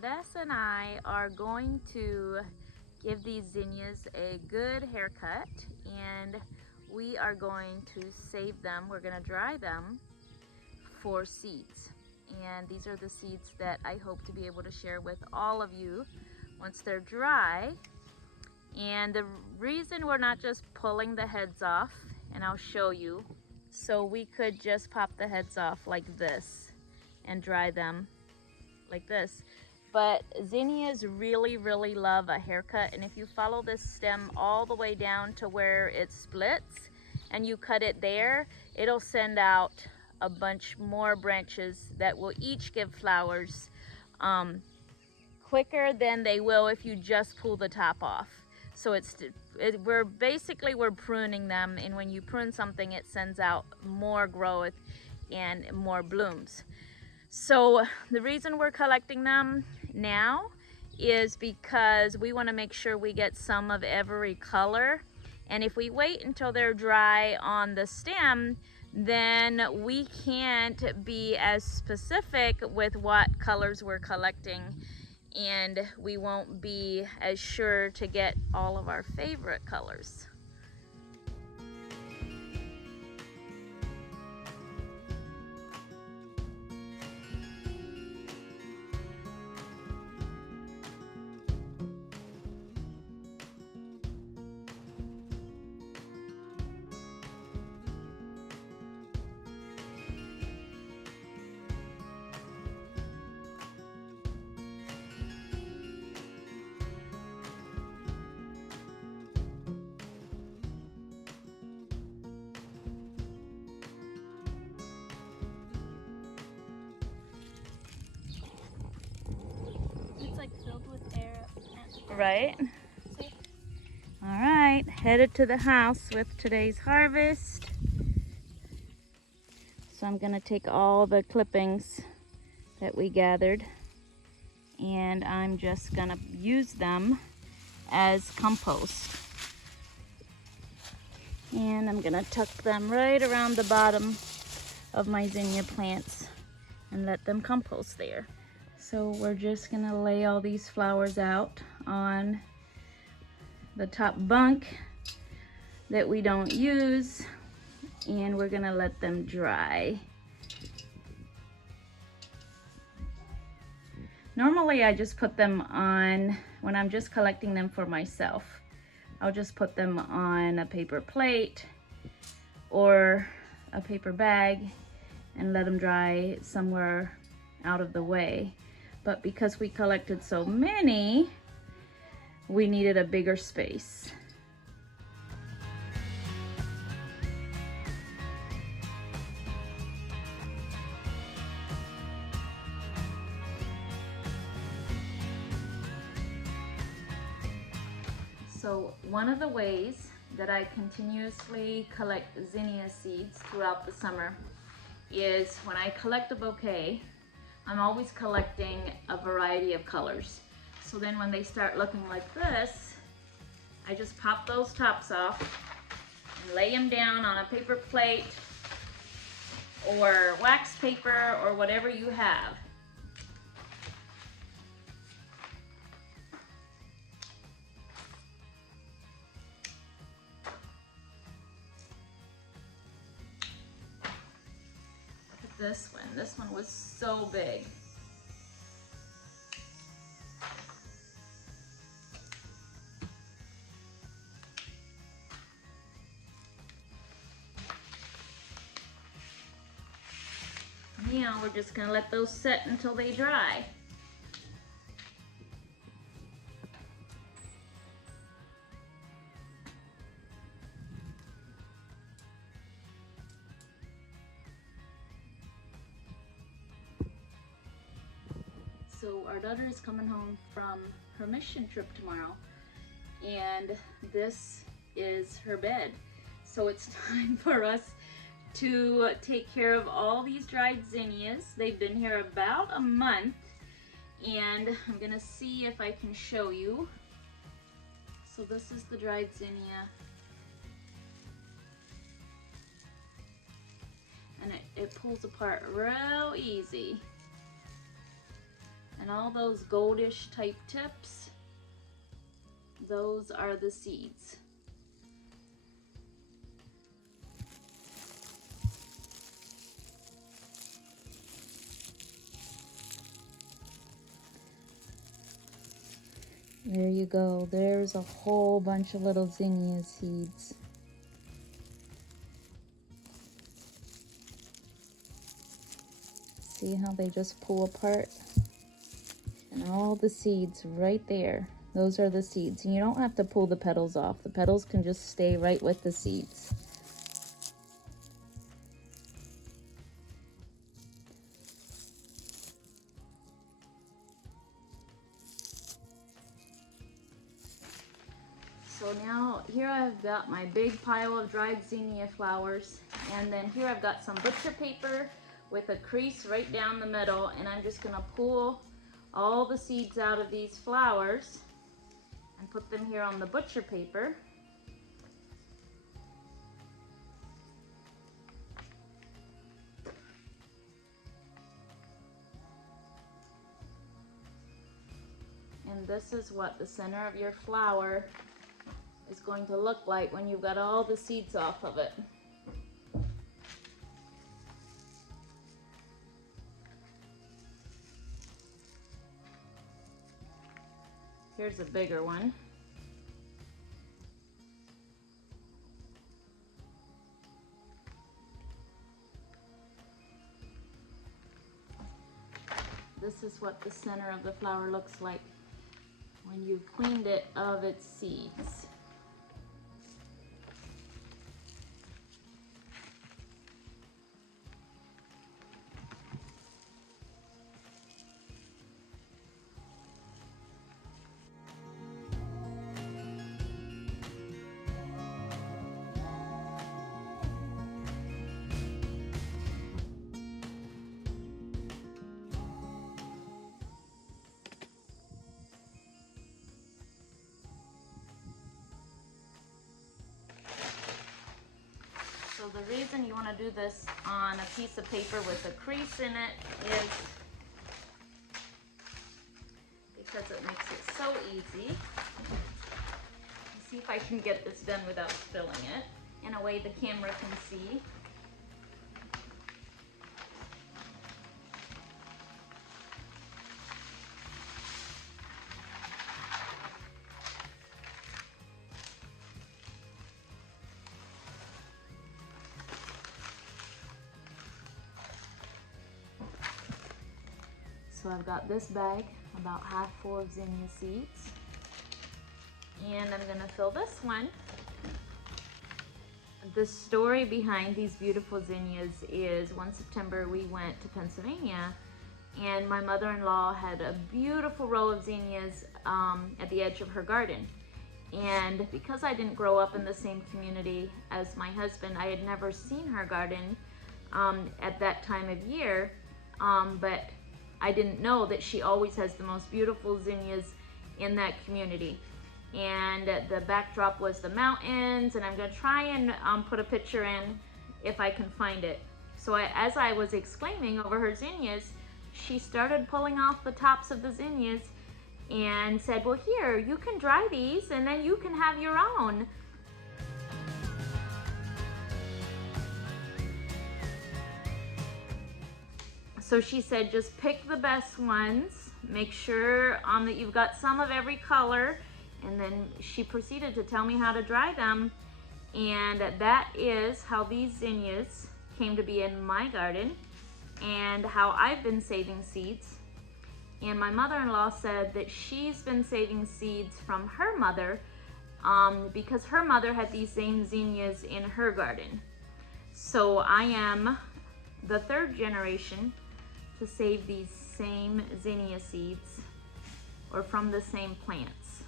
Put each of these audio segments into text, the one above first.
Hadassah and I are going to give these zinnias a good haircut, and we are going to save them. We're going to dry them for seeds. And these are the seeds that I hope to be able to share with all of you once they're dry. And the reason we're not just pulling the heads off, and I'll show you, so we could just pop the heads off like this and dry them like this. But zinnias really love a haircut, and if you follow this stem all the way down to where it splits and you cut it there, it'll send out a bunch more branches that will each give flowers quicker than they will if you just pull the top off. So we're pruning them, and when you prune something, it sends out more growth and more blooms. So the reason we're collecting them now is because we want to make sure we get some of every color. And if we wait until they're dry on the stem, then we can't be as specific with what colors we're collecting, and we won't be as sure to get all of our favorite colors. Like filled with air. Right? All right, headed to the house with today's harvest. So I'm gonna take all the clippings that we gathered, and I'm just gonna use them as compost. And I'm gonna tuck them right around the bottom of my zinnia plants and let them compost there. So we're just gonna lay all these flowers out on the top bunk that we don't use, and we're gonna let them dry. Normally I just put them on, when I'm just collecting them for myself, I'll just put them on a paper plate or a paper bag and let them dry somewhere out of the way. But because we collected so many, we needed a bigger space. So one of the ways that I continuously collect zinnia seeds throughout the summer is when I collect a bouquet, I'm always collecting a variety of colors. So then when they start looking like this, I just pop those tops off and lay them down on a paper plate or wax paper or whatever you have. Look at this one. This one was so big. Now we're just gonna let those set until they dry. So our daughter is coming home from her mission trip tomorrow, and this is her bed. So it's time for us to take care of all these dried zinnias. They've been here about a month, and I'm gonna see if I can show you. So this is the dried zinnia, and it pulls apart real easy. And And all those goldish type tips, those are the seeds. There you go. There's a whole bunch of little zinnia seeds. See how they just pull apart? And all the seeds right there. Those are the seeds. And you don't have to pull the petals off. The petals can just stay right with the seeds. So now here I've got my big pile of dried zinnia flowers, and then here I've got some butcher paper with a crease right down the middle, and I'm just gonna pull all the seeds out of these flowers and put them here on the butcher paper. And this is what the center of your flower is going to look like when you've got all the seeds off of it. Here's a bigger one. This is what the center of the flower looks like when you've cleaned it of its seeds. So the reason you want to do this on a piece of paper with a crease in it is because it makes it so easy. Let's see if I can get this done without spilling it in a way the camera can see. So I've got this bag about half full of zinnia seeds, and I'm gonna fill this one. The story behind these beautiful zinnias is one September we went to Pennsylvania, and my mother-in-law had a beautiful row of zinnias at the edge of her garden. And because I didn't grow up in the same community as my husband, I had never seen her garden at that time of year, but I didn't know that she always has the most beautiful zinnias in that community. And the backdrop was the mountains, and I'm gonna try and put a picture in if I can find it. So as I was exclaiming over her zinnias, she started pulling off the tops of the zinnias and said, well, here, you can dry these and then you can have your own. So she said, just pick the best ones, make sure that you've got some of every color, and then she proceeded to tell me how to dry them. And that is how these zinnias came to be in my garden and how I've been saving seeds. And my mother-in-law said that she's been saving seeds from her mother because her mother had these same zinnias in her garden. So I am the third generation to save these same zinnia seeds, or from the same plants.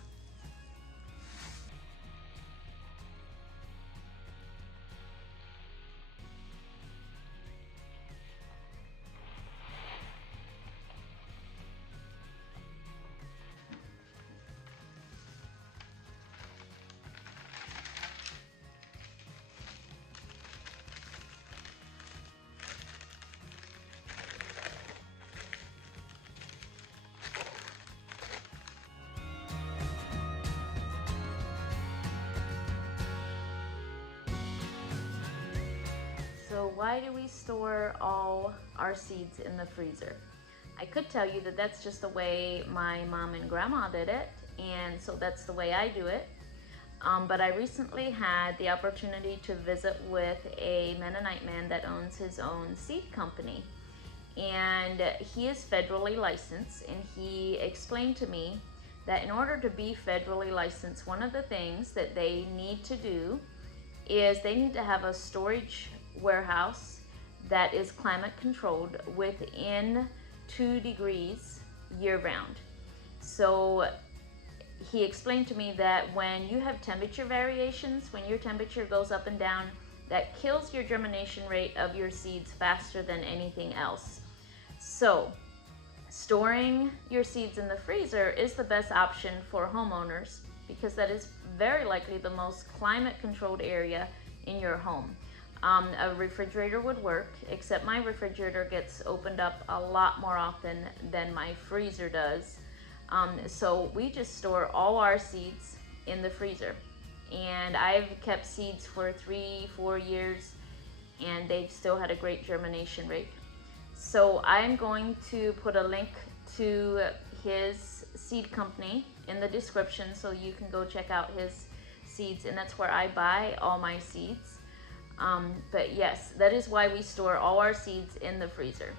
why do we store all our seeds in the freezer? I could tell you that that's just the way my mom and grandma did it, and so that's the way I do it. But I recently had the opportunity to visit with a Mennonite man that owns his own seed company. And he is federally licensed, and he explained to me that in order to be federally licensed, one of the things that they need to do is they need to have a storage warehouse that is climate controlled within 2 degrees year round. So he explained to me that when you have temperature variations, when your temperature goes up and down, that kills your germination rate of your seeds faster than anything else. So storing your seeds in the freezer is the best option for homeowners because that is very likely the most climate controlled area in your home. A refrigerator would work, except my refrigerator gets opened up a lot more often than my freezer does. So we just store all our seeds in the freezer. And I've kept seeds for 3-4 years and they've still had a great germination rate. So I'm going to put a link to his seed company in the description so you can go check out his seeds, and that's where I buy all my seeds. But yes, that is why we store all our seeds in the freezer.